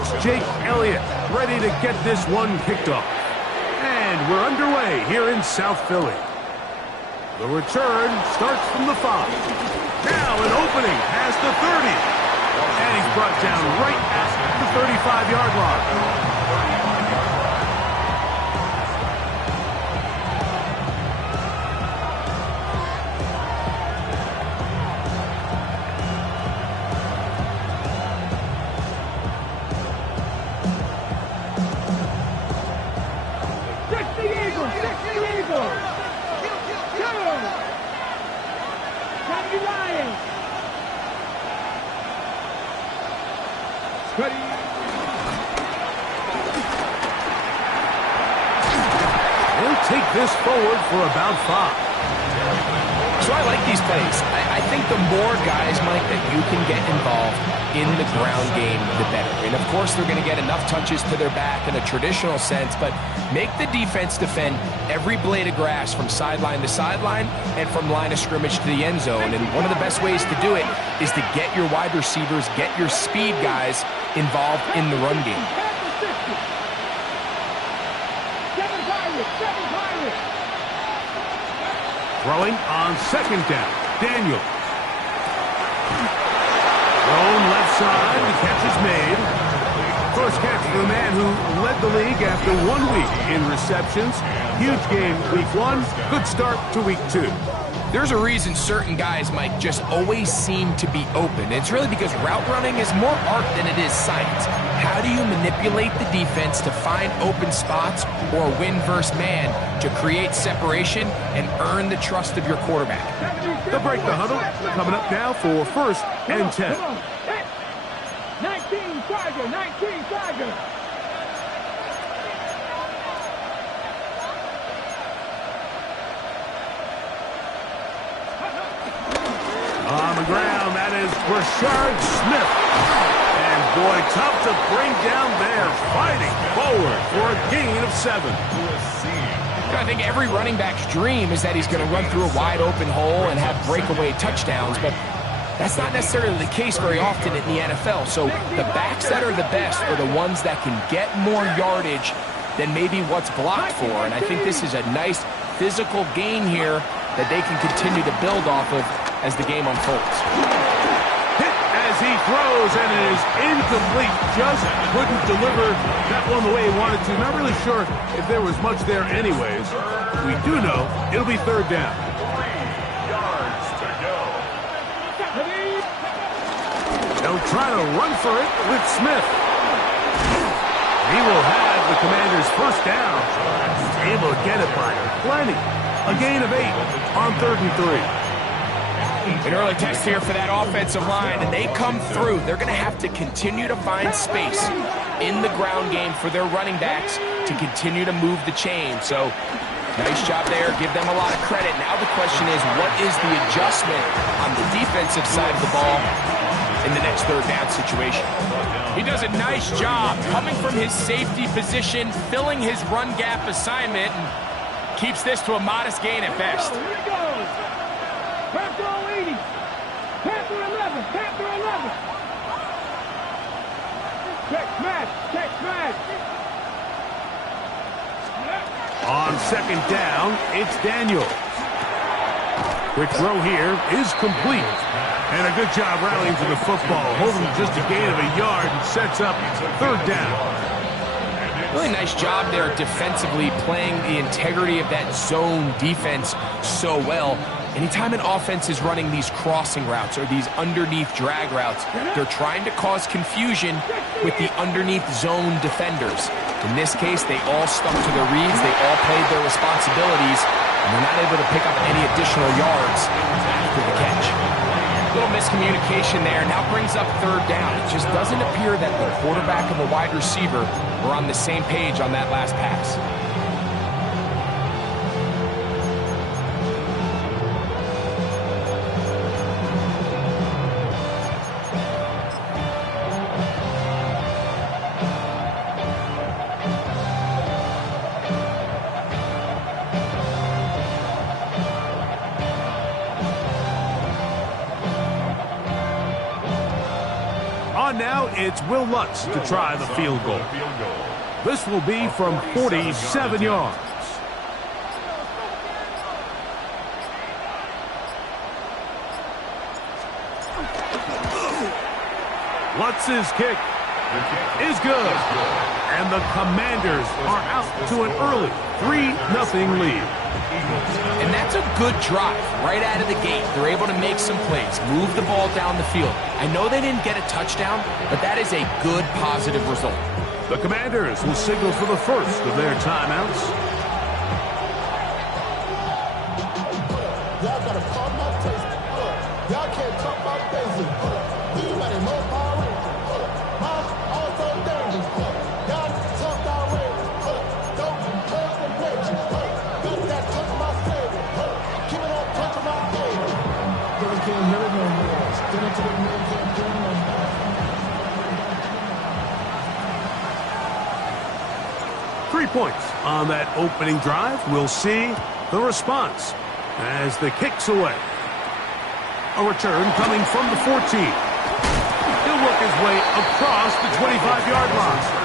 It's Jake Elliott, ready to get this one kicked off. And we're underway here in South Philly. The return starts from the 5. Now an opening past the 30. And he's brought down right at the 35-yard line. They'll take this forward for about 5. So I like these plays. I think the more guys, Mike, that you can get involved in the ground game, the better. And of course, they're going to get enough touches to their back in a traditional sense, but make the defense defend every blade of grass from sideline to sideline and from line of scrimmage to the end zone. And one of the best ways to do it is to get your wide receivers, get your speed guys involved in the run game. Throwing on second down. Daniel. Thrown left side. The catch is made. First catch for the man who led the league after 1 week in receptions. Huge game week 1. Good start to week 2. There's a reason certain guys, Mike, just always seem to be open. It's really because route running is more art than it is science. How do you manipulate the defense to find open spots or win versus man to create separation and earn the trust of your quarterback? They'll break the huddle. Coming up now for 1st and 10. 19 Tiger, 19 Tiger. On the ground, that is Rashard Smith. And boy, tough to bring down there, fighting forward for a gain of 7. I think every running back's dream is that he's going to run through a wide open hole and have breakaway touchdowns, but that's not necessarily the case very often in the NFL. So the backs that are the best are the ones that can get more yardage than maybe what's blocked for. And I think this is a nice physical gain here that they can continue to build off of as the game unfolds. Hit as he throws, and it is incomplete. Just couldn't deliver that one the way he wanted to. Not really sure if there was much there anyways. We do know it'll be 3rd down. 3 yards to go. They'll try to run for it with Smith. He will have the Commanders' 1st down. Able to get it by plenty. A gain of 8 on 3rd and 3. An early test here for that offensive line, and they come through. They're going to have to continue to find space in the ground game for their running backs to continue to move the chain. So, nice job there. Give them a lot of credit. Now the question is, what is the adjustment on the defensive side of the ball in the next 3rd down situation? He does a nice job coming from his safety position, filling his run gap assignment, and keeps this to a modest gain at best. Here it goes. Panther 80. Panther 11. Panther 11. Check smash. Check smash. On 2nd down, it's Daniel. Quick throw here is complete. And a good job rallying to the football. Holding just a gain of 1 yard and sets up 3rd down. Really nice job there defensively, playing the integrity of that zone defense so well. Anytime an offense is running these crossing routes or these underneath drag routes, they're trying to cause confusion with the underneath zone defenders. In this case, they all stuck to their reads, they all played their responsibilities, and they're not able to pick up any additional yards after the catch. A little miscommunication there. Now brings up 3rd down. It just doesn't appear that the quarterback and the wide receiver were on the same page on that last pass. on now, it's Will Lutz to try the field goal. This will be from 47 yards. Lutz's kick is good. And the Commanders are out to an early 3-0 lead. And that's a good drive right out of the gate. They're able to make some plays, move the ball down the field. I know they didn't get a touchdown, but that is a good, positive result. The Commanders will signal for the first of their timeouts. Y'all gotta call my taste. Y'all can't talk about basic. Anybody more power ranger. Mom, also dangerous. Y'all talk outrageous. Don't hurt the nature. Got that touch my savior. Keep it on touch my baby. Really can't hear it no more. Still into the man can't hear it no more. 3 points on that opening drive. We'll see the response as the kick's away. A return coming from the 14. He'll work his way across the 25-yard line.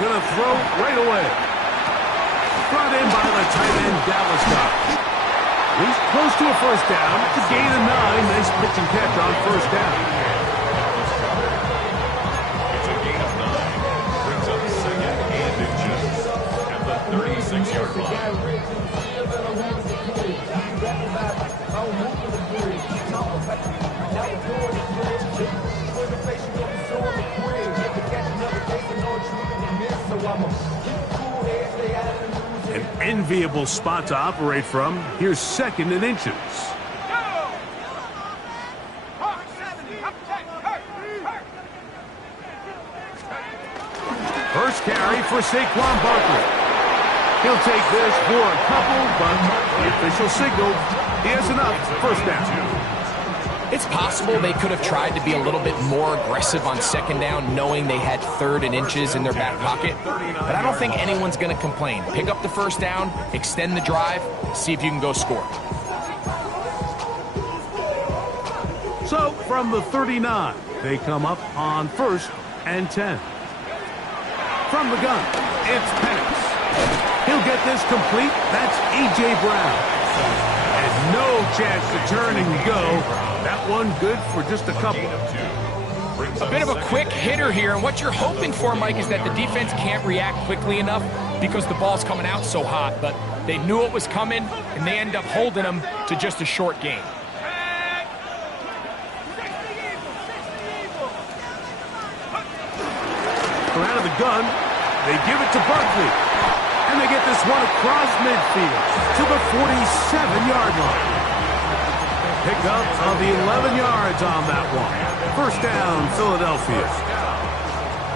Gonna throw right away. Brought in by the tight end, Dallas Goedert. He's close to a first down. To gain a 9. Nice pitch and catch on first down. It's a gain of 9. Brings up second and inches at the 36-yard line. An enviable spot to operate from. Here's second and inches. First carry for Saquon Barkley. He'll take this for a couple, but the official signaled he has enough. First down. It's possible they could have tried to be a little bit more aggressive on second down, knowing they had third and inches in their back pocket. But I don't think anyone's going to complain. Pick up the first down, extend the drive, see if you can go score. So from the 39, they come up on 1st and 10. From the gun, it's Penix. He'll get this complete. That's A.J. Brown. And no chance to turn and go. That one good for just a couple. A bit of a quick hitter here, and what you're hoping for, Mike, is that the defense can't react quickly enough because the ball's coming out so hot, but they knew it was coming, and they end up holding them to just a short gain. Out of the gun, they give it to Barkley, and they get this one across midfield to the 47-yard line. Pickup of 11 yards on that one. First down, Philadelphia.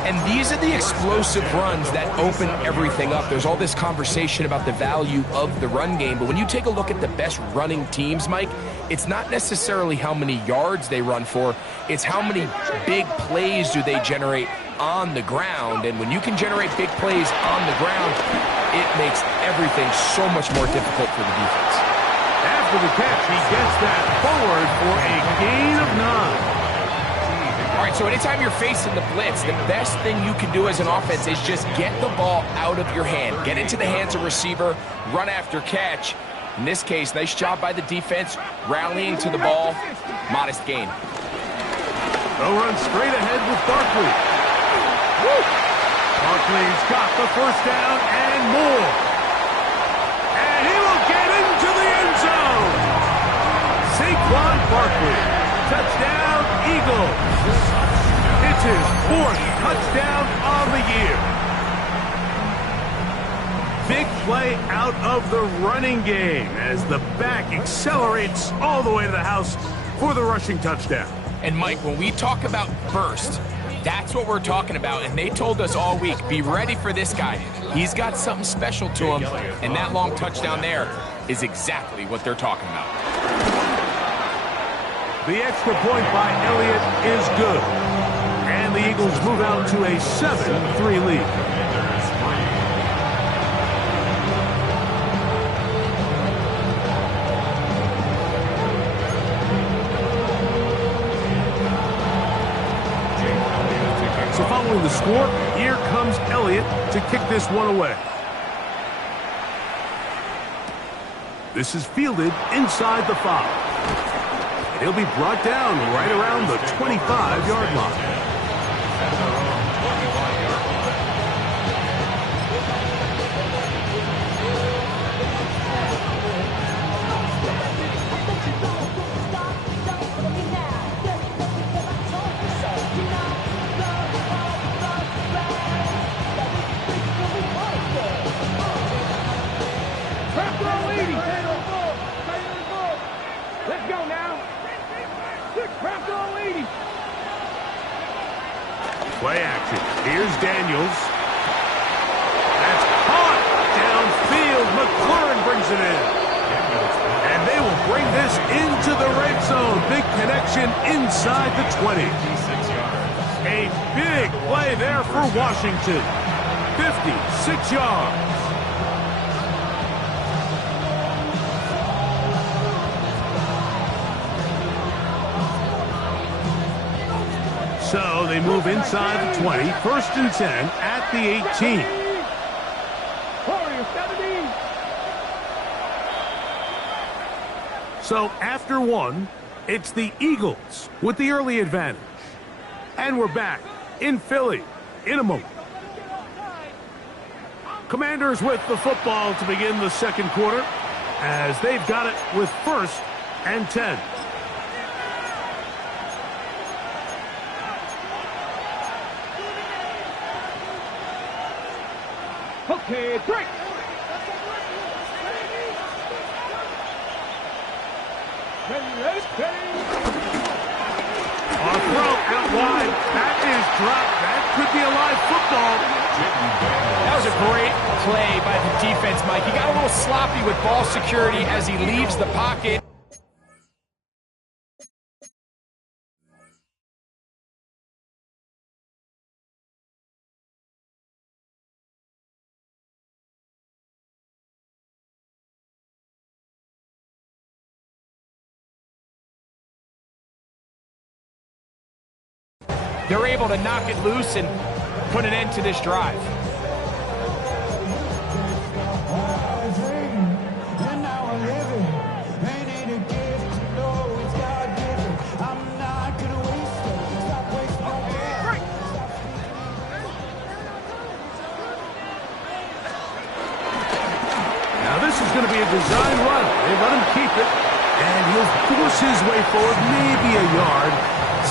And these are the explosive runs that open everything up. There's all this conversation about the value of the run game, but when you take a look at the best running teams, Mike, it's not necessarily how many yards they run for, it's how many big plays do they generate on the ground. And when you can generate big plays on the ground, it makes everything so much more difficult for the defense. After the catch, he gets that forward for a gain of 9. All right, so anytime you're facing the blitz, the best thing you can do as an offense is just get the ball out of your hand. Get into the hands of receiver, run after catch. In this case, nice job by the defense, rallying to the ball, modest gain. They'll run straight ahead with Barkley. Woo! Barkley's got the first down and more. And he will get into the end zone. Barkley. Touchdown, Eagles. It's his 4th touchdown on the year. Big play out of the running game as the back accelerates all the way to the house for the rushing touchdown. And Mike, when we talk about burst, that's what we're talking about, and they told us all week, be ready for this guy. He's got something special to him, and that long touchdown there is exactly what they're talking about. The extra point by Elliott is good, and the Eagles move out to a 7-3 lead. So following the score, here comes Elliott to kick this one away. This is fielded inside the 5. He'll be brought down right around the 25-yard line. Let's go now. Craft all 80. Play action. Here's Daniels. That's caught downfield. McLaurin brings it in. And they will bring this into the red zone. Big connection inside the 20. A big play there for Washington. 56 yards. So they move inside the 20, 1st and 10 at the 18. Warrior 70. So after one, it's the Eagles with the early advantage. And we're back in Philly in a moment. Commanders with the football to begin the second quarter as they've got it with 1st and 10. Okay, break. Ready. On throw out wide. That is dropped. That could be a live football. That was a great play by the defense, Mike. He got a little sloppy with ball security as he leaves the pocket. They're able to knock it loose and put an end to this drive. Now this is going to be a design run. They let him keep it, and he'll force his way forward, maybe a yard.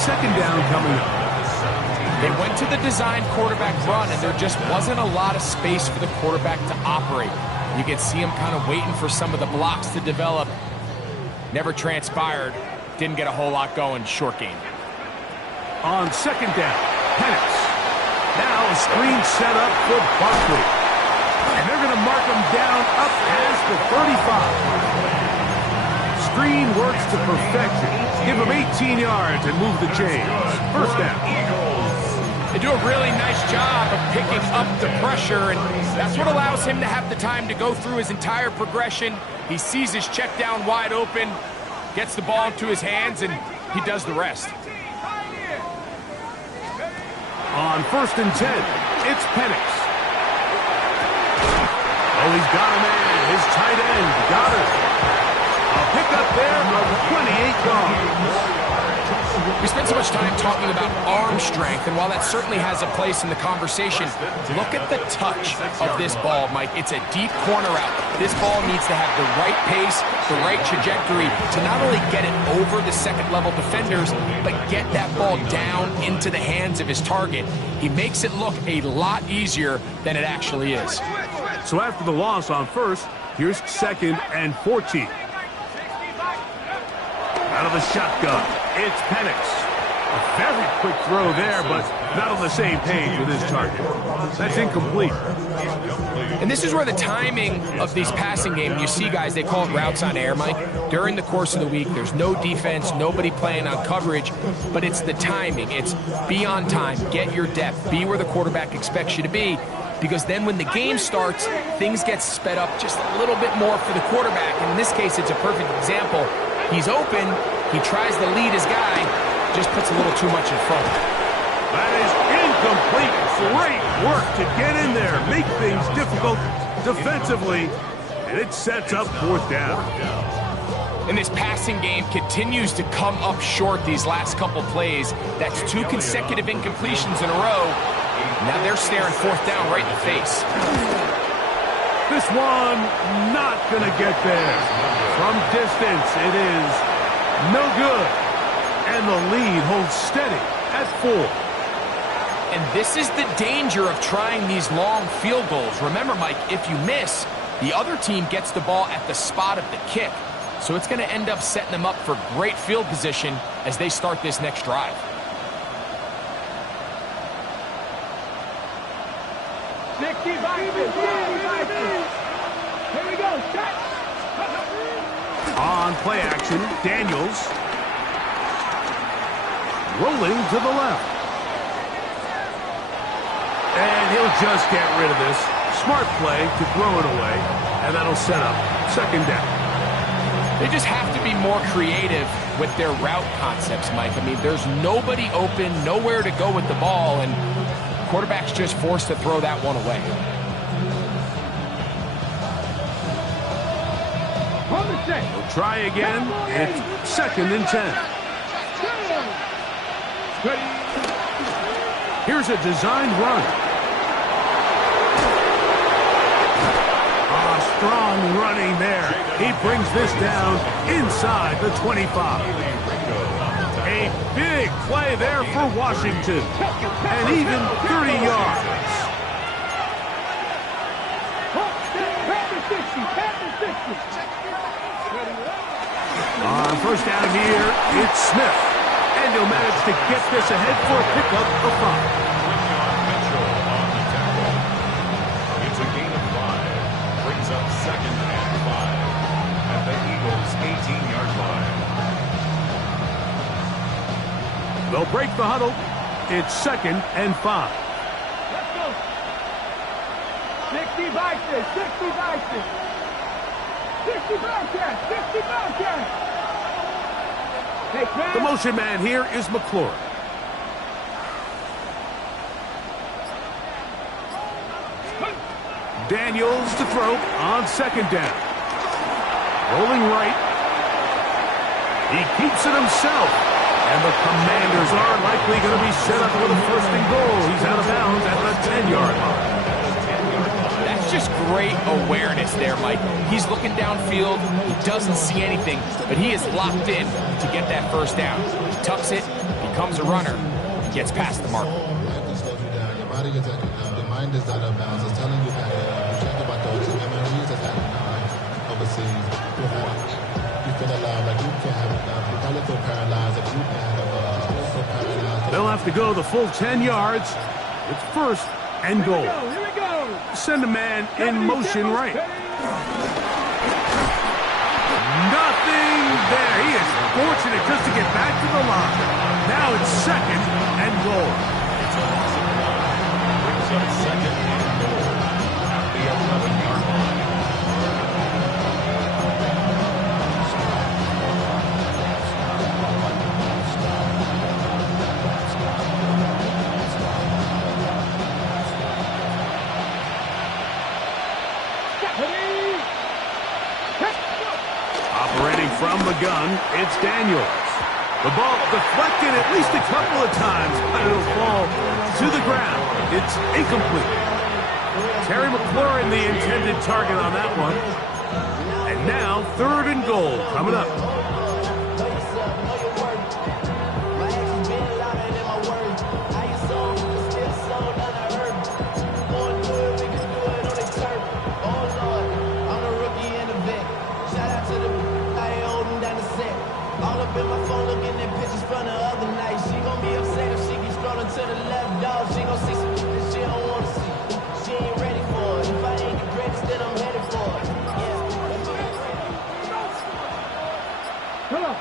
2nd down coming up. They went to the design quarterback run, and there just wasn't a lot of space for the quarterback to operate. You could see him kind of waiting for some of the blocks to develop. Never transpired. Didn't get a whole lot going. Short game. On 2nd down, Penix. Now a screen set up for Barkley. And they're going to mark him down up past the 35. Screen works to perfection. Give him 18 yards and move the chains. 1st down. They do a really nice job of picking up the pressure, and that's what allows him to have the time to go through his entire progression. He sees his check down wide open, gets the ball into his hands, and he does the rest. On 1st and 10, it's Penix. Oh, he's got a man. His tight end, Goddard. A pickup there of 28 yards. We spent so much time talking talking about arm strength, and while that certainly has a place in the conversation, look at the touch of this ball, Mike. It's a deep corner out. This ball needs to have the right pace, the right trajectory to not only get it over the second-level defenders, but get that ball down into the hands of his target. He makes it look a lot easier than it actually is. So after the loss on first, here's 2nd and 14. Out of the shotgun, it's Penix. A very quick throw there, but not on the same page with his target. That's incomplete. And this is where the timing of these passing game, you see guys, they call it routes on air, Mike. During the course of the week, there's no defense, nobody playing on coverage, but it's the timing. It's be on time, get your depth, be where the quarterback expects you to be, because then when the game starts, things get sped up just a little bit more for the quarterback. And in this case, it's a perfect example. He's open, he tries to lead his guy, just puts a little too much in front. That is incomplete. Great work to get in there, make things difficult defensively, and it sets up 4th down. And this passing game continues to come up short these last couple plays. That's 2 consecutive incompletions in a row. Now they're staring 4th down right in the face. This one not going to get there. From distance, it is no good. And the lead holds steady at 4. And this is the danger of trying these long field goals. Remember, Mike, if you miss, the other team gets the ball at the spot of the kick. So it's going to end up setting them up for great field position as they start this next drive. Here we go, set. On play action, Daniels. Rolling to the left. And he'll just get rid of this. Smart play to throw it away. And that'll set up 2nd down. They just have to be more creative with their route concepts, Mike. I mean, there's nobody open, nowhere to go with the ball, and quarterback's just forced to throw that one away. We'll try again. It's 2nd and 10. Here's a designed run. Strong running there. He brings this down inside the 25. A big play there for Washington. And even 30 yards. On 1st down here, it's Smith. And he'll manage to get this ahead for a pickup of 5. It's a gain of 5. Brings up 2nd and 5 at the Eagles' 18-yard line. They'll break the huddle. It's 2nd and 5. Let's go. 60 Vikings, 60 Vikings. 60 Vikings, 60 Vikings. The motion man here is McLaurin. Daniels to throw on 2nd down. Rolling right. He keeps it himself. And the Commanders are likely going to be set up with a 1st and goal. He's out of bounds at the 10-yard line. That's just great awareness there, Mike. He's looking downfield. He doesn't see anything, but he is locked in to get that 1st down. He tucks it, becomes a runner, and gets past the mark. Your body is at your mind is out of bounds. It's telling you that you think about those memories that overseas. You feel alive like you can have you probably feel paralyzed if you can feel paralyzed. They'll have to go the full 10 yards. It's 1st and goal. Here we go. Send a man in motion right. Nothing there. He is fortunate just to get back to the line. Now it's 2nd and goal. It's a loss of 1. Brings up 2nd and goal at the 11-yard line. Operating from the gun, it's Daniels. The ball deflected at least a couple of times, but it'll fall to the ground. It's incomplete. Terry McLaurin, the intended target on that one. And now, 3rd and goal coming up.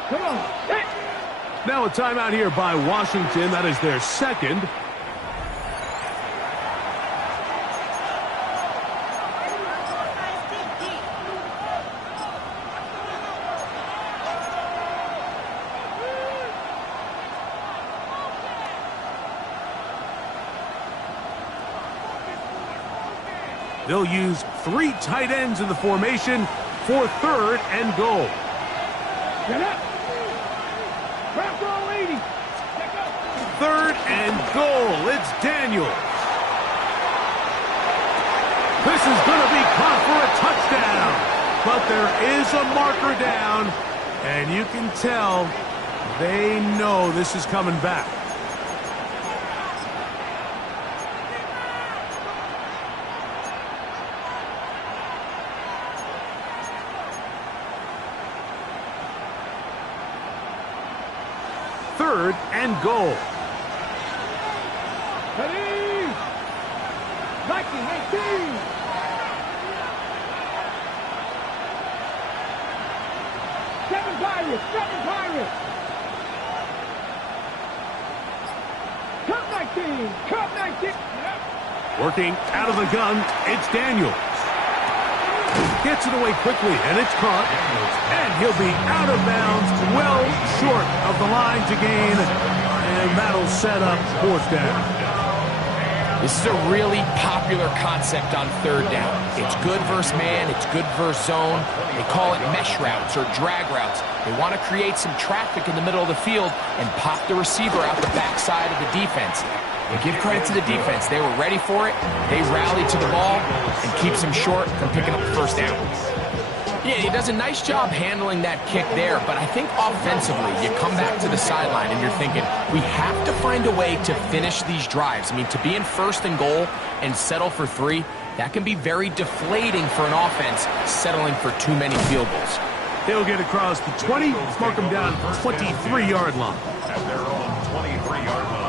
Come on. Now a timeout here by Washington. That is their 2nd. They'll use 3 tight ends in the formation for 3rd and goal. Get up. Back row 80. 3rd and goal. It's Daniels. This is going to be caught for a touchdown. But there is a marker down, and you can tell they know this is coming back. Third and goal. Ready. 1918. Seven Pirates. Cup 19. Cup 19. Working out of the gun, it's Daniels. Gets it away quickly, and it's caught. And he'll be out of bounds, well short of the line to gain. And that'll set up 4th down. This is a really popular concept on 3rd down. It's good versus man, it's good versus zone. They call it mesh routes or drag routes. They want to create some traffic in the middle of the field and pop the receiver out the backside of the defense. And give credit to the defense. They were ready for it. They rallied to the ball and keeps him short from picking up the 1st down. Yeah, he does a nice job handling that kick there, but I think offensively, you come back to the sideline and you're thinking, we have to find a way to finish these drives. I mean, to be in 1st and goal and settle for 3, that can be very deflating for an offense settling for too many field goals. They'll get across the 20, mark them down 23-yard line. At their own 23-yard line.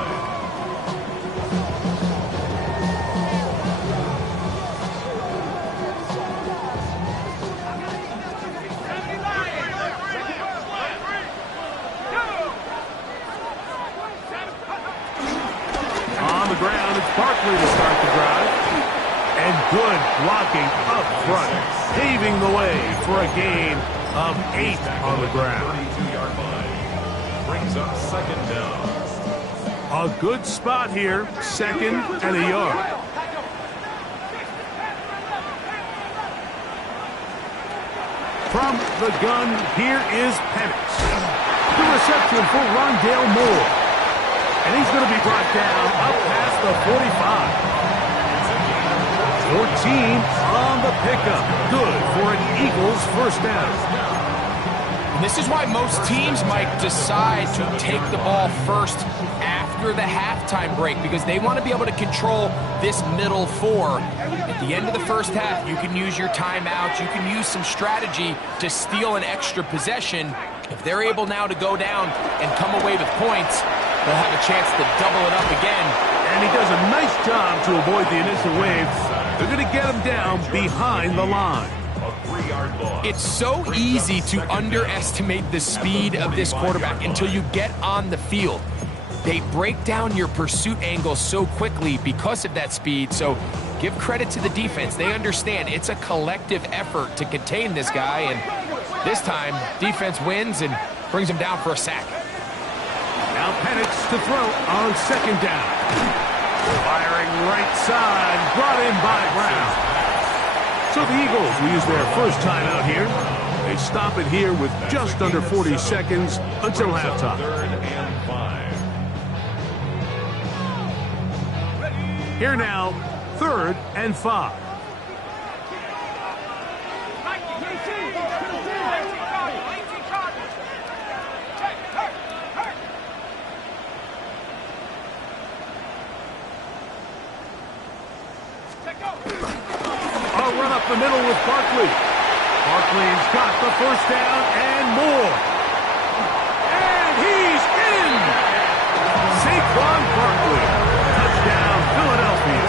On the ground, it's Barkley to start the drive. And good blocking up front, paving the way for a gain of 8 on the ground. 32-yard line. Brings up 2nd down. A good spot here, 2nd and a yard. From the gun, here is Penix. The reception for Rondale Moore. And he's going to be brought down up past the 45. 14 on the pickup. Good for an Eagles 1st down. And this is why most teams might decide to take the ball first after the halftime break, because they want to be able to control this middle 4. At the end of the 1st half, you can use your timeouts, you can use some strategy to steal an extra possession. If they're able now to go down and come away with points, they'll have a chance to double it up again. And he does a nice job to avoid the initial wave. They're going to get him down behind the line. A 3-yard loss. It's so easy to underestimate the speed of this quarterback until you get on the field. They break down your pursuit angle so quickly because of that speed, so give credit to the defense. They understand it's a collective effort to contain this guy, and this time, defense wins and brings him down for a sack. Now Penix to throw on 2nd down. Firing right side, brought in by Brown. So the Eagles will use their 1st timeout here. They stop it here with just under 40 seconds until halftime. 3rd and 5. Here now, 3rd and 5. A run up the middle with Barkley. Barkley's got the first down and more. And he's in! Saquon Barkley. Touchdown, Philadelphia.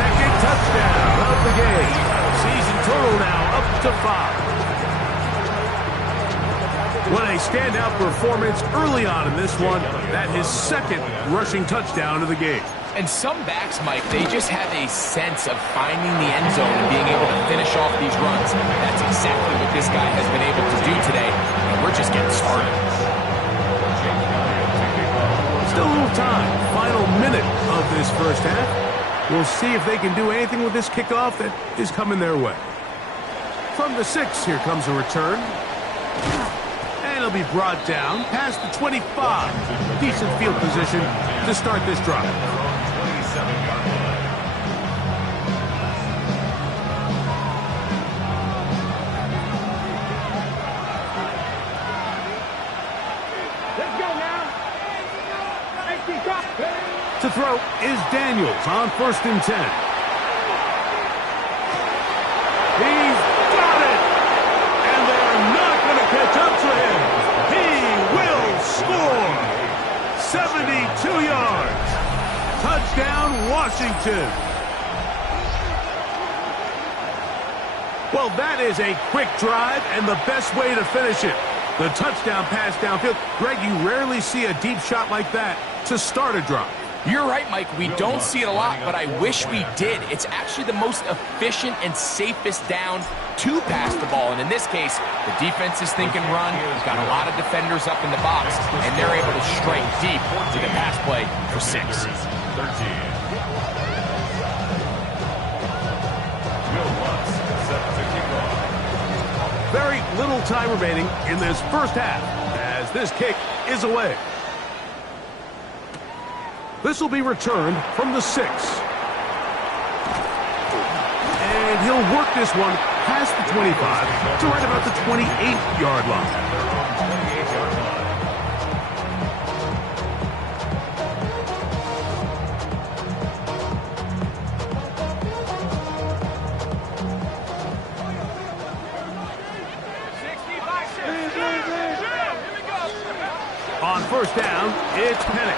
Second touchdown of the game. Season total now up to 5. What a standout performance early on in this one. That his second rushing touchdown of the game. And some backs, Mike, they just have a sense of finding the end zone and being able to finish off these runs. That's exactly what this guy has been able to do today, and we're just getting started. Still a little time. Final minute of this first half. We'll see if they can do anything with this kickoff that is coming their way. From the 6, here comes a return. And it'll be brought down past the 25. Decent field position to start this drive. 27-yard line. Let's go now. To throw is Daniels on 1st and 10. He's got it! And they're not going to catch up to him. He will score! 72 yards. Touchdown, Washington. Well, that is a quick drive and the best way to finish it. The touchdown pass downfield. Greg, you rarely see a deep shot like that to start a drive. You're right, Mike. We don't see it a lot, but I wish we did. It's actually the most efficient and safest down to pass the ball. And in this case, the defense is thinking run. We've got a lot of defenders up in the box, and they're able to strike deep to the pass play for 6. 13. Will Lutz set to kick off. Very little time remaining in this first half as this kick is away. This will be returned from the 6. And he'll work this one past the 25 to right about the 28-yard line. At their own 28-yard line. On first down, it's Penix.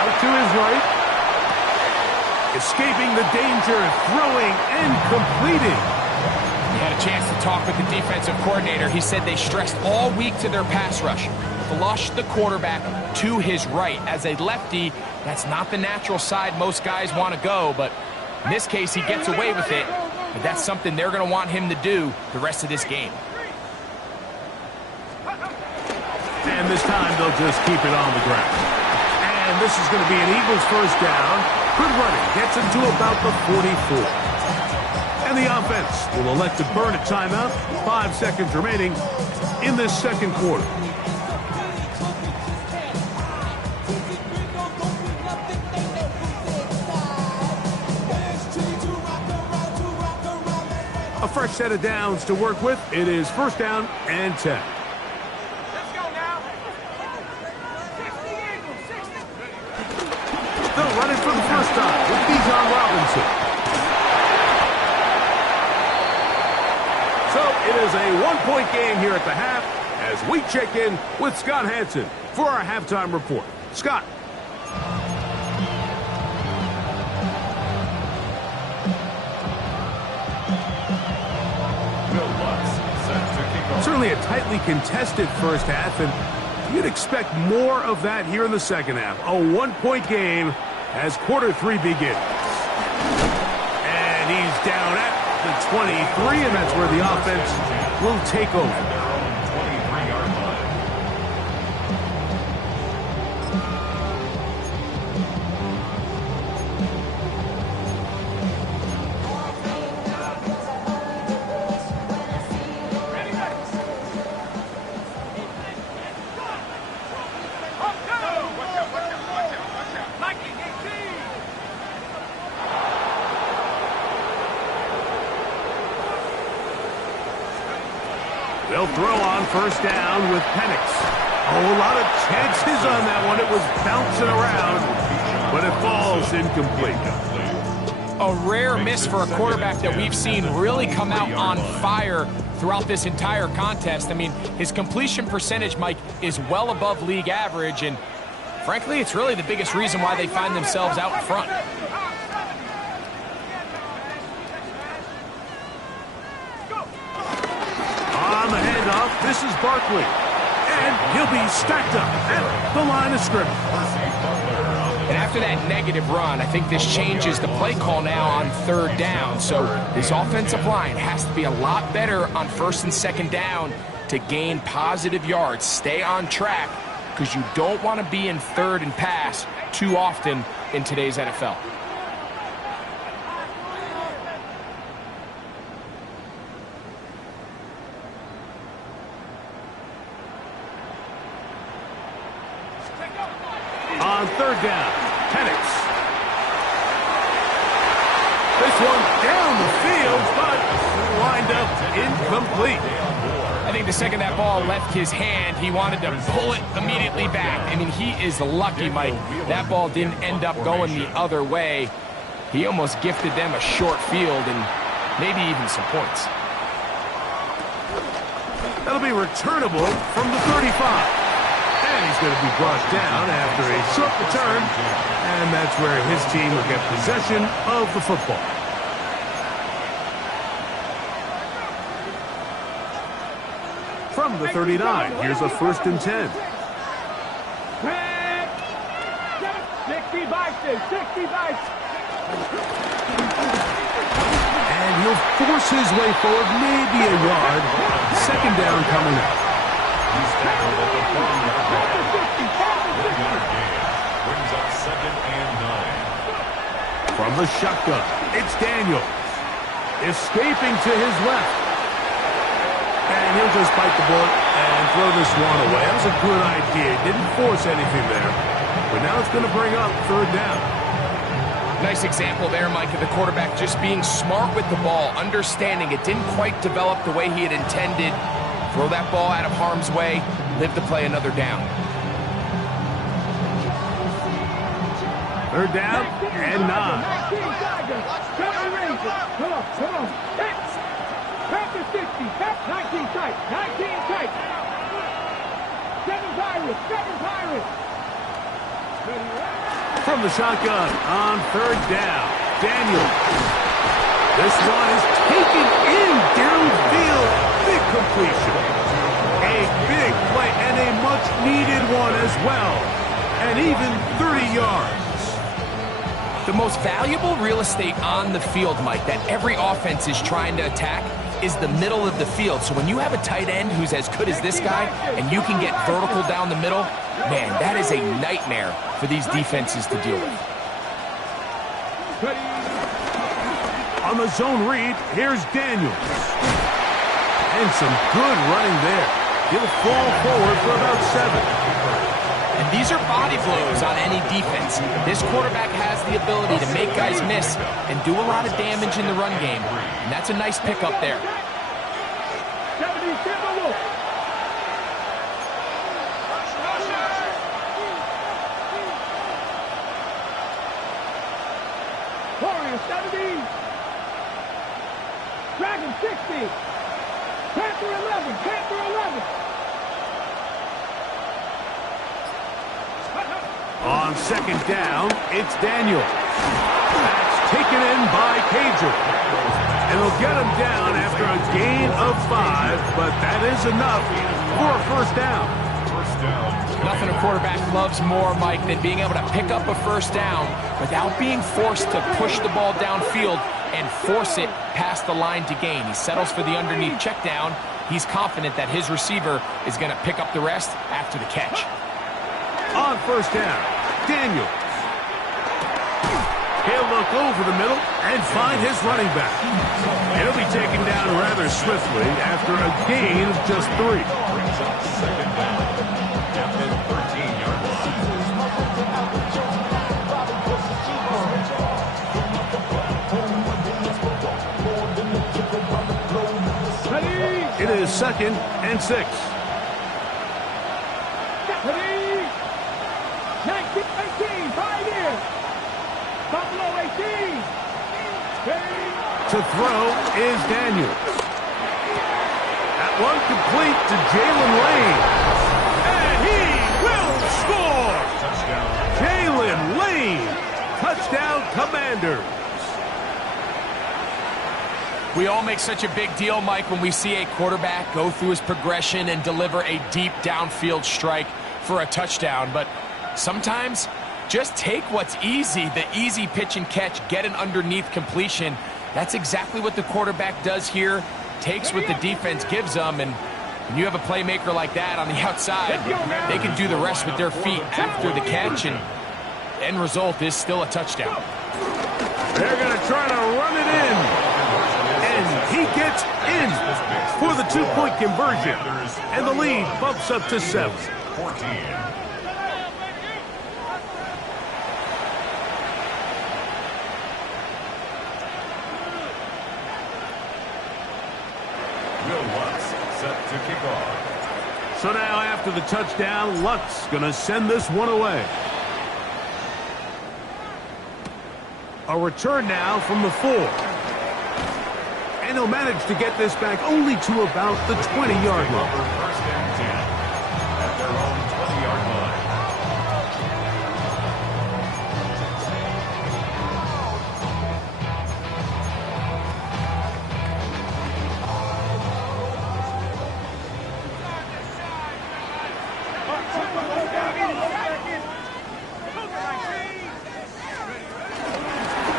Out to his right. Escaping the danger, throwing and completing. We had a chance to talk with the defensive coordinator. He said they stressed all week to their pass rush. Flushed the quarterback to his right. As a lefty, that's not the natural side most guys want to go, but in this case, he gets away with it. But that's something they're going to want him to do the rest of this game. And this time, they'll just keep it on the ground. And this is going to be an Eagles first down. Good running. Gets him to about the 44. And the offense will elect to burn a timeout. 5 seconds remaining in this second quarter. A fresh set of downs to work with. It is first down and 10. They'll run it for the first time with Bijan Robinson. So it is a one-point game here at the half as we check in with Scott Hanson for our halftime report. Scott. Will Lutz set to kick off. Certainly a tightly contested first half, and you'd expect more of that here in the second half. A one-point game as quarter 3 begins. And he's down at the 23, and that's where the offense will take over. At their own 23-yard line. first down with Penix. Oh, a lot of chances on that one. It was bouncing around, but it falls incomplete. A rare miss for a quarterback that we've seen really come out on fire throughout this entire contest. I mean, his completion percentage, Mike, is well above league average, and frankly, it's really the biggest reason why they find themselves out in front. On the handoff, this is Barkley. And he'll be stacked up at the line of scrimmage. And after that negative run, I think this changes the play call now on third down. So this offensive line has to be a lot better on first and second down to gain positive yards. Stay on track, because you don't want to be in third and pass too often in today's NFL. On third down, Penix. This one down the field, but lined up incomplete. I think the second that ball left his hand, he wanted to pull it immediately back. I mean, he is lucky, Mike. That ball didn't end up going the other way. He almost gifted them a short field and maybe even some points. That'll be returnable from the 35. And he's going to be brought down after a short return. And that's where his team will get possession of the football. From the 39, here's a 1st and 10. 65. And he'll force his way forward, maybe a yard. Second down coming up. He's tackled at the 40-yard line. Brings up 2nd and 9. From the shotgun, it's Daniels. Escaping to his left. And he'll just bite the bullet and throw this one away. That was a good idea. Didn't force anything there. But now it's going to bring up third down. Nice example there, Mike, of the quarterback just being smart with the ball, understanding it didn't quite develop the way he had intended. Throw that ball out of harm's way, live to play another down. Third down and 9. Come on. Back to 60. 19 tight. 19 tight. 7 Pirates. From the shotgun on third down, Daniels. This one is taken in downfield. Big completion. A big play and a much-needed one as well. And even 30 yards. The most valuable real estate on the field, Mike, that every offense is trying to attack is the middle of the field. So when you have a tight end who's as good as this guy and you can get vertical down the middle, man, that is a nightmare for these defenses to deal with. On the zone read, here's Daniels. And some good running there. He'll fall forward for about 7. And these are body blows on any defense. This quarterback has the ability to make guys miss and do a lot of damage in the run game. And that's a nice pickup there. Warriors 70. Dragon 60. Panther 11. On second down, it's Daniels. That's taken in by Cager. And they'll get him down after a gain of 5, but that is enough for a first down. Nothing a quarterback loves more, Mike, than being able to pick up a first down without being forced to push the ball downfield and force it past the line to gain. He settles for the underneath check down. He's confident that his receiver is going to pick up the rest after the catch. On first down, Daniels. He'll look over the middle and find his running back. He'll be taken down rather swiftly after a gain of just 3. Brings up second down at the 13-yard line. It is 2nd and 6. Buffalo 18. To throw is Daniels. That one complete to Jalen Lane. And he will score! Touchdown. Jalen Lane. Touchdown, Commanders. We all make such a big deal, Mike, when we see a quarterback go through his progression and deliver a deep downfield strike for a touchdown. But sometimes, just take what's easy, the easy pitch and catch, get an underneath completion. That's exactly what the quarterback does here, takes what the defense gives them, and when you have a playmaker like that on the outside, they can do the rest with their feet after the catch, and the end result is still a touchdown. They're going to try to run it in. And he gets in for the two-point conversion. And the lead bumps up to 7. 14. Will Lutz set to kick off. So now after the touchdown, Lutz going to send this one away. A return now from the 4. And he'll manage to get this back only to about the 20-yard line. First and 10 at their own 20-yard line.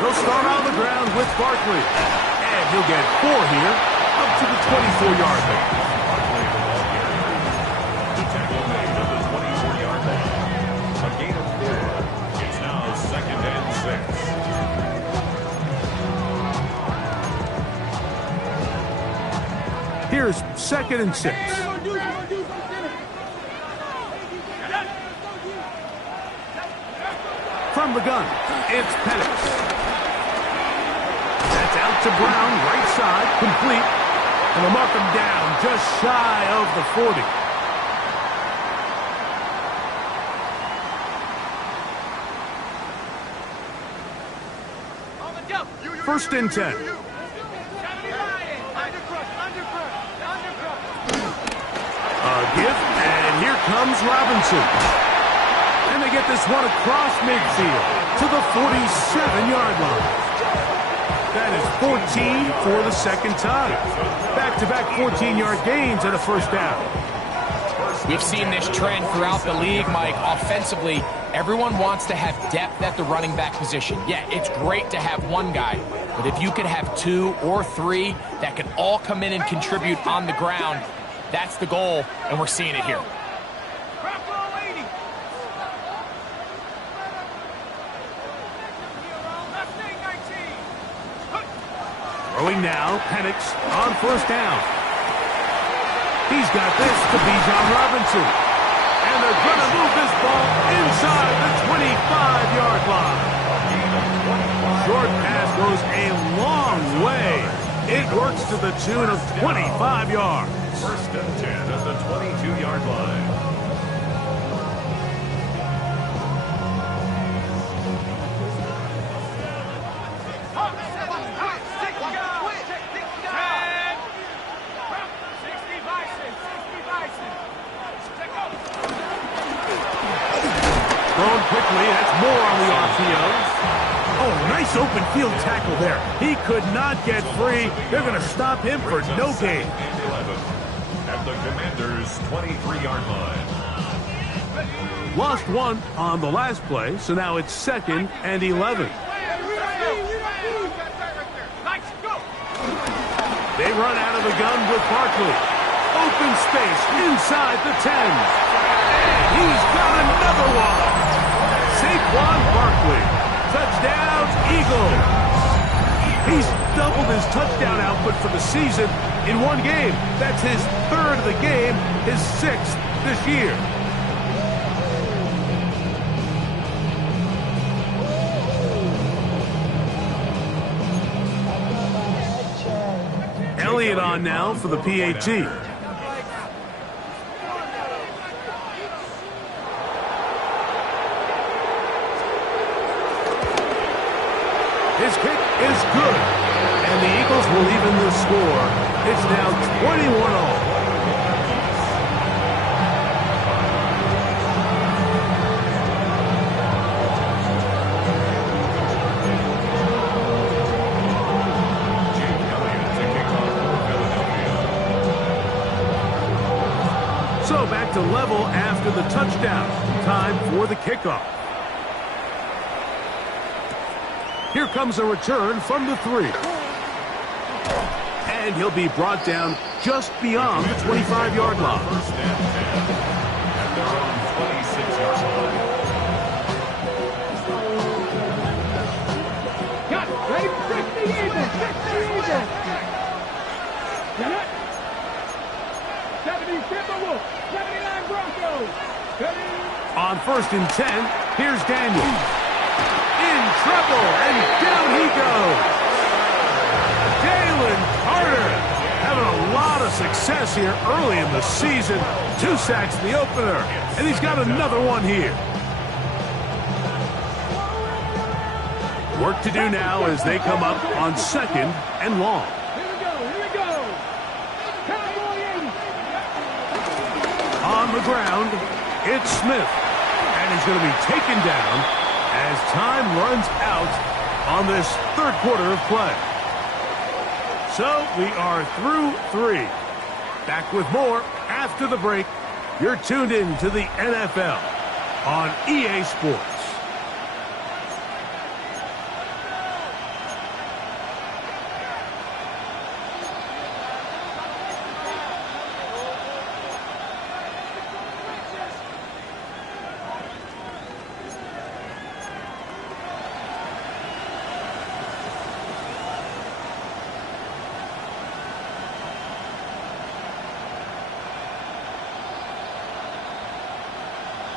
They'll start on the ground with Barkley. And he'll get 4 here, up to the 24-yard line. The tackle made at the 24-yard line. A gain of 4. It's now second and 6. Here's second and 6. From the gun, it's Penix. That's out to Brown, right side, complete. And they'll mark him down just shy of the 40. First and 10. A gift, and here comes Robinson. And they get this one across midfield to the 47-yard line. That is 14 for the second time. Back-to-back 14-yard gains and a first down. We've seen this trend throughout the league, Mike. Offensively, everyone wants to have depth at the running back position. Yeah, it's great to have one guy, but if you could have 2 or 3 that can all come in and contribute on the ground, that's the goal, and we're seeing it here. Throwing now, Penix on first down. He's got this to Bijan Robinson. And they're going to move this ball inside the 25-yard line. Short pass goes a long way. It works to the tune of 25 yards. First and 10 at the 22-yard line. Thrown quickly, that's more on the RPO. Oh, nice open field tackle there. He could not get free. They're going to stop him for no gain. And 11 at the Commanders' 23-yard line. Lost one on the last play, so now it's second and 11. They run out of the gun with Barkley. Open space inside the 10. And he's got another one. Saquon Barkley. Touchdown, Eagles. He's doubled his touchdown output for the season in one game. That's his 3rd of the game, his 6th this year. Elliott on now for the PAT. is good. And the Eagles will even the score. It's now 21-all. So back to level after the touchdown. Time for the kickoff. Here comes a return from the 3. And he'll be brought down just beyond the 25-yard line. First and 10 at their own 26-yard line. Got it. Ready? 60 Eagles. 60 Eagles. Got it. 70 Timberwolves. 79 Broncos. 70. On first and 10, here's Daniel. In trouble, and down he goes. Jalen Carter having a lot of success here early in the season. 2 sacks in the opener, and he's got another one here. Work to do now as they come up on 2nd and long. Here we go. Here we go. Cowboy 80. On the ground, it's Smith, and he's going to be taken down as time runs out on this third quarter of play. So we are through 3. Back with more after the break. You're tuned in to the NFL on EA Sports.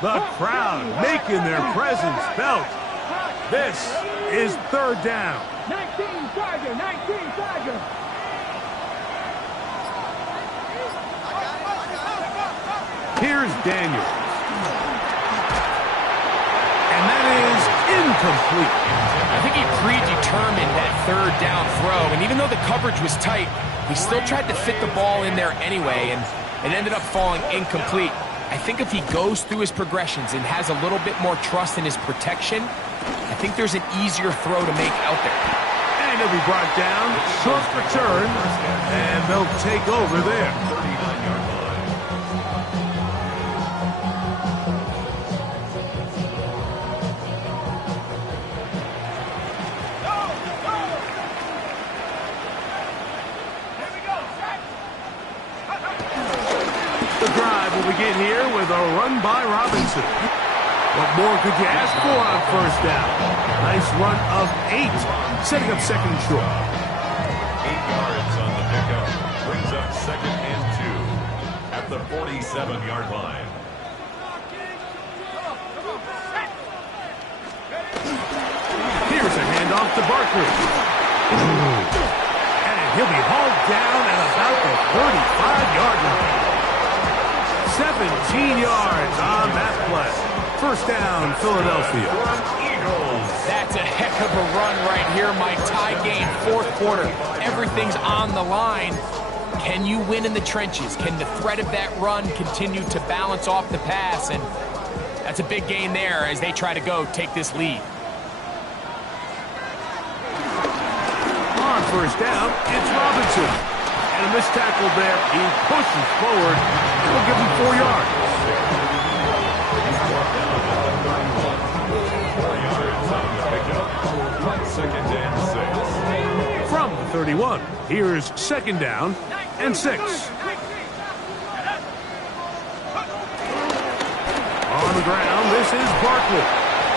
The crowd making their presence felt. This is 3rd down. 19 Tiger. 19 Tiger. Here's Daniels. And that is incomplete. I think he predetermined that 3rd down throw, and even though the coverage was tight, he still tried to fit the ball in there anyway, and it ended up falling incomplete. I think if he goes through his progressions and has a little bit more trust in his protection, I think there's an easier throw to make out there. And he'll be brought down, short return, and they'll take over there. 39-yard line. The drive will begin here with a run by Robinson. What more could you ask for on first down? Nice run of 8, setting up 2nd and short. 8 yards on the pickup. Brings up 2nd and 2 at the 47-yard line. Here's a handoff to Barkley. And he'll be hauled down at about the 35-yard line. 17 yards on that play. First down, Philadelphia. That's a heck of a run right here, Mike. Tie game, 4th quarter. Everything's on the line. Can you win in the trenches? Can the threat of that run continue to balance off the pass? And that's a big gain there as they try to go take this lead. On first down, it's Robinson. And a missed tackle there. He pushes forward. It'll give him 4 yards. 4 yards on the pickup. 2nd and 6. From the 31, here's 2nd down and 6. On the ground, this is Barkley.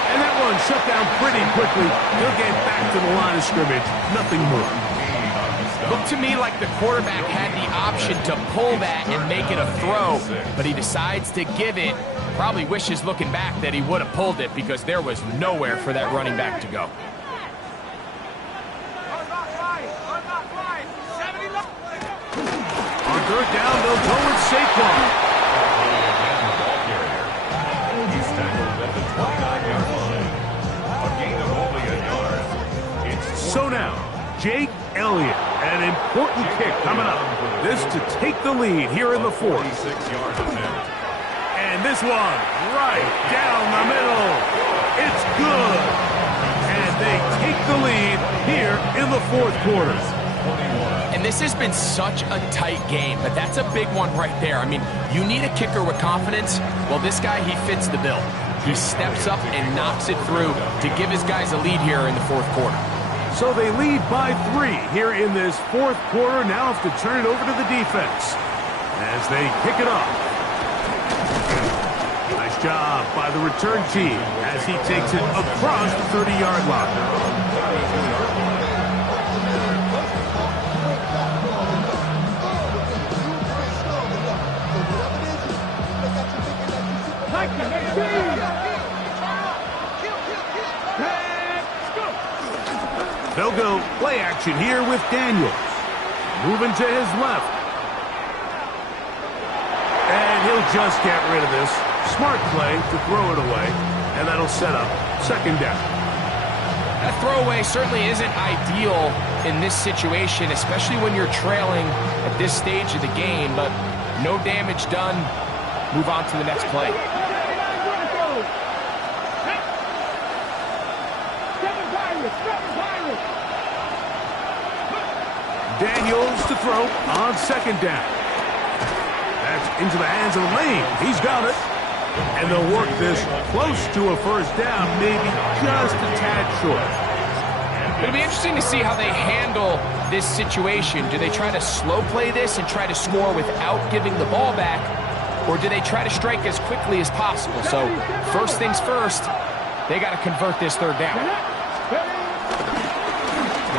And that one shut down pretty quickly. He'll get back to the line of scrimmage. Nothing more. Looked to me like the quarterback had the option to pull that and make it a throw, but he decides to give it. Probably wishes looking back that he would have pulled it because there was nowhere for that running back to go. On 3rd down, they'll go with Saquon. He's tackled at the 29-yard line. A gain of only a yard. It's So now, Jake Elliott. An important kick coming up. This to take the lead here in the fourth. 46-yard attempt. And this one right down the middle. It's good. And they take the lead here in the fourth quarter. And this has been such a tight game, but that's a big one right there. I mean, you need a kicker with confidence. Well, this guy, he fits the bill. He steps up and knocks it through to give his guys a lead here in the fourth quarter. So they lead by 3 here in this fourth quarter. Now have to turn it over to the defense as they kick it off. Nice job by the return team as he takes it across the 30-yard line. They'll go play action here with Daniels. Moving to his left. And he'll just get rid of this. Smart play to throw it away. And that'll set up second down. That throwaway certainly isn't ideal in this situation, especially when you're trailing at this stage of the game, but no damage done. Move on to the next play. Daniels to throw on second down. That's into the hands of Lane. He's got it. And they'll work this close to a first down, maybe just a tad short. It'll be interesting to see how they handle this situation. Do they try to slow play this and try to score without giving the ball back? Or do they try to strike as quickly as possible? So first things first, they got to convert this third down.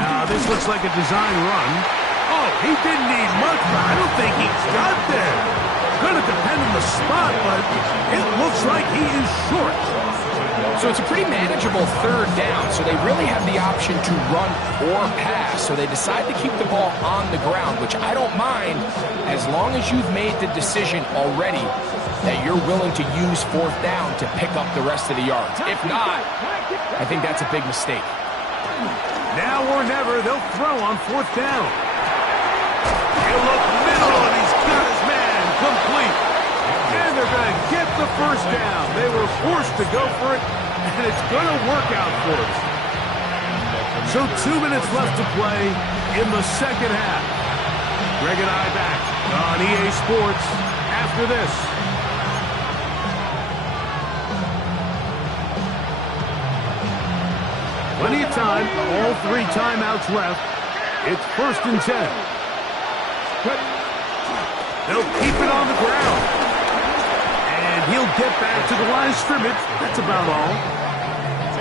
Now, this looks like a design run. Oh, he didn't need much, but I don't think he got there. Going to depend on the spot, but it looks like he is short. So it's a pretty manageable third down, so they really have the option to run or pass. So they decide to keep the ball on the ground, which I don't mind as long as you've made the decision already that you're willing to use fourth down to pick up the rest of the yards. If not, I think that's a big mistake. Now or never, they'll throw on fourth down. He'll look middle, and he's got his man complete. And they're going to get the first down. They were forced to go for it, and it's going to work out for us. So 2 minutes left to play in the second half. Greg and I back on EA Sports after this. Plenty of time, all 3 timeouts left. It's 1st and 10. They'll keep it on the ground. And he'll get back to the line of scrimmage. That's about all.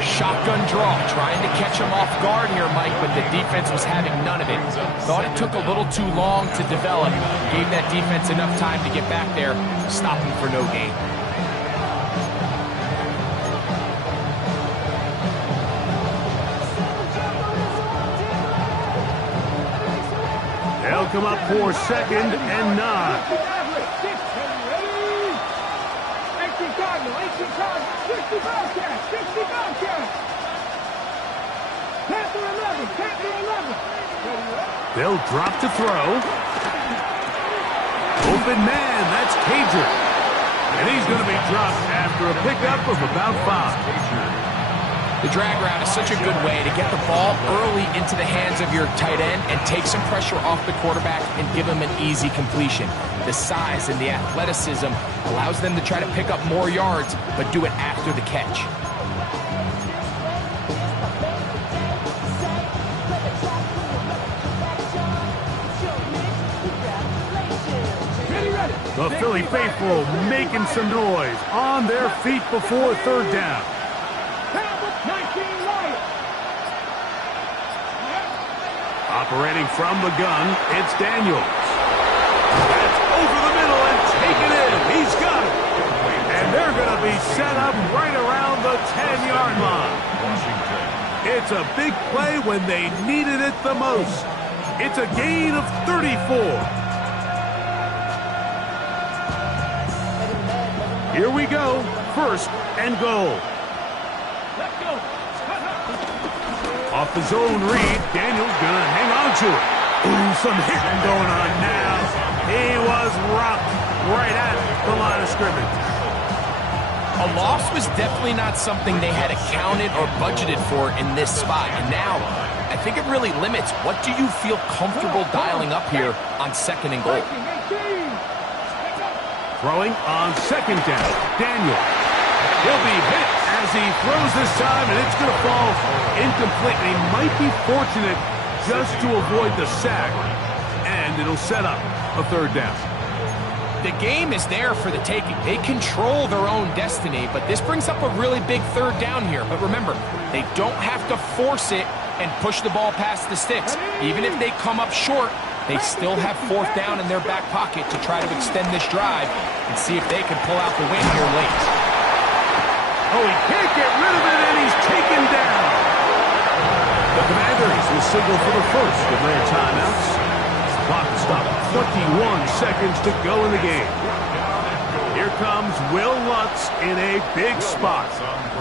Shotgun draw, trying to catch him off guard here, Mike, but the defense was having none of it. Thought it took a little too long to develop. Gave that defense enough time to get back there, stopping for no gain. They'll come up for 2nd and 9. 65 catch. Panther 11. They'll drop to throw. Open man, that's Cager. And he's going to be dropped after a pickup of about 5. The drag route is such a good way to get the ball early into the hands of your tight end and take some pressure off the quarterback and give him an easy completion. The size and the athleticism allows them to try to pick up more yards, but do it after the catch. The Philly faithful making some noise on their feet before third down. Operating from the gun, it's Daniels. That's over the middle and taken in. He's got it. And they're going to be set up right around the 10-yard line. It's a big play when they needed it the most. It's a gain of 34. Here we go. 1st and goal. Off the zone read, Daniel's gonna hang on to it. Ooh, some hitting going on now. He was rocked right at the line of scrimmage. A loss was definitely not something they had accounted or budgeted for in this spot. And now, I think it really limits what do you feel comfortable dialing up here on 2nd and goal. Throwing on 2nd down, Daniel. He'll be hit as he throws this time, and it's going to fall incomplete. He might be fortunate just to avoid the sack, and it'll set up a 3rd down. The game is there for the taking. They control their own destiny, but this brings up a really big 3rd down here. But remember, they don't have to force it and push the ball past the sticks. Even if they come up short, they still have 4th down in their back pocket to try to extend this drive and see if they can pull out the win here late. Oh, he can't get rid of it, and he's taken down. The Commanders will signal for the first of their timeouts. Clock stopped. 21 seconds to go in the game. Here comes Will Lutz in a big spot.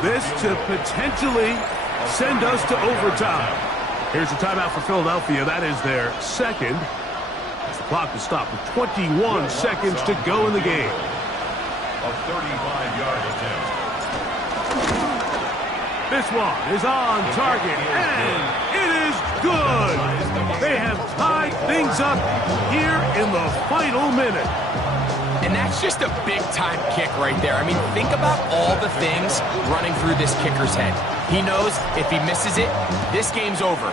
This to potentially send us to overtime. Here's a timeout for Philadelphia. That is their 2nd. The clock is stopped with 21 seconds to go in the game. A 35-yard attempt. This one is on target, and it is good. They have tied things up here in the final minute. And that's just a big-time kick right there. I mean, think about all the things running through this kicker's head. He knows if he misses it, this game's over.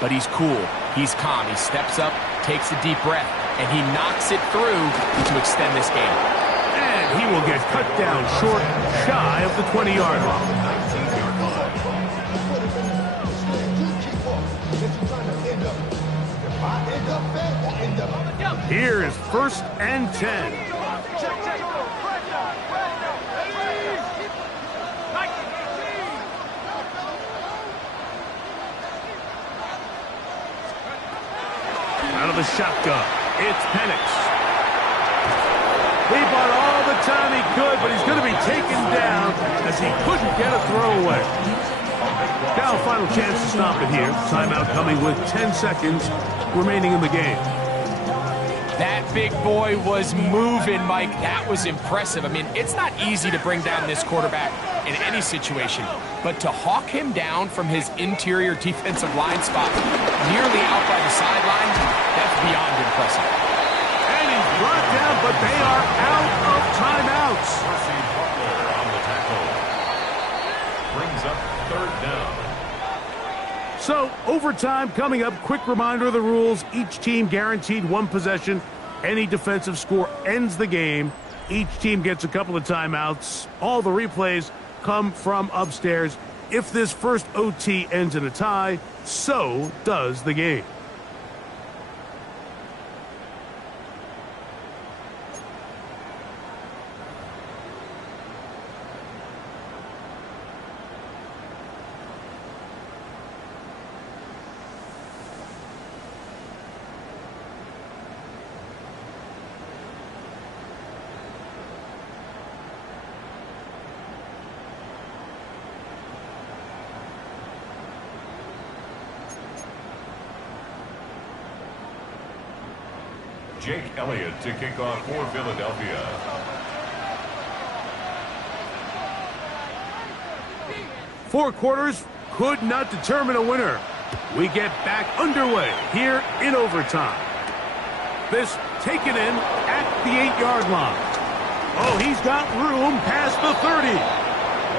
But he's cool. He's calm. He steps up, takes a deep breath, and he knocks it through to extend this game. And he will get cut down short, shy of the 20-yard line. Here is 1st and 10. Out of the shotgun, it's Penix. He bought all the time he could, but he's going to be taken down as he couldn't get a throwaway. Now, final chance to stop it here. Timeout coming with 10 seconds remaining in the game. That big boy was moving, Mike. That was impressive. I mean, it's not easy to bring down this quarterback in any situation, but to hawk him down from his interior defensive line spot nearly out by the sideline, that's beyond impressive. And he's brought down, but they are out of timeouts. Percy Butler on the tackle. Brings up 3rd down. So, overtime coming up. Quick reminder of the rules. Each team guaranteed 1 possession. Any defensive score ends the game. Each team gets a couple of timeouts. All the replays come from upstairs. If this first OT ends in a tie, so does the game. Jake Elliott to kick off for Philadelphia. Four quarters could not determine a winner. We get back underway here in overtime. This taken in at the 8-yard line. Oh, he's got room past the 30.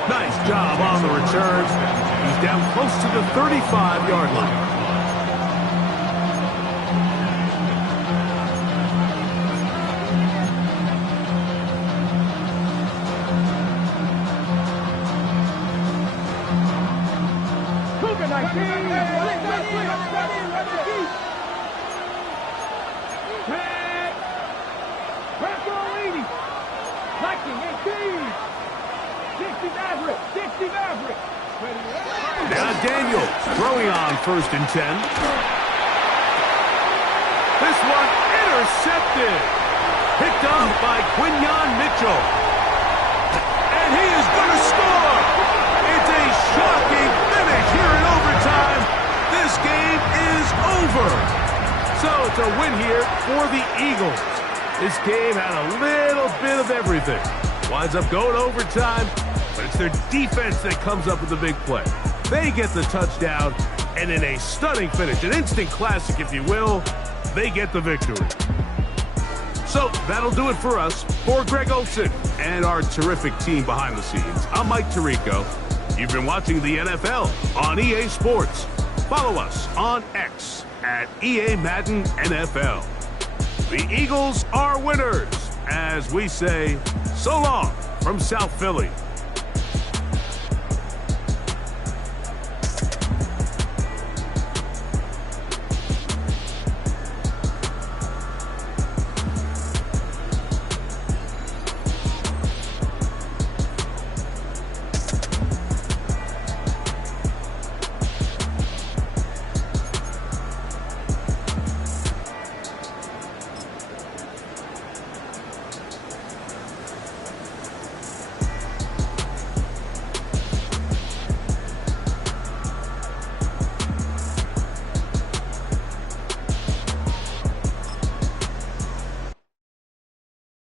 Nice job on the return. He's down close to the 35-yard line. Now Daniels throwing on 1st and 10. This one intercepted. Picked up by Quinyon Mitchell. And he is going to score. It's a shocking finish here in overtime. over. So it's a win here for the Eagles. This game had a little bit of everything. Winds up going overtime, but it's their defense that comes up with the big play. They get the touchdown, and in a stunning finish, an instant classic, if you will, they get the victory. So that'll do it for us. For Greg Olsen and our terrific team behind the scenes, I'm Mike Tirico. You've been watching the NFL on EA Sports. Follow us on X at EA Madden NFL. The Eagles are winners, as we say, so long from South Philly.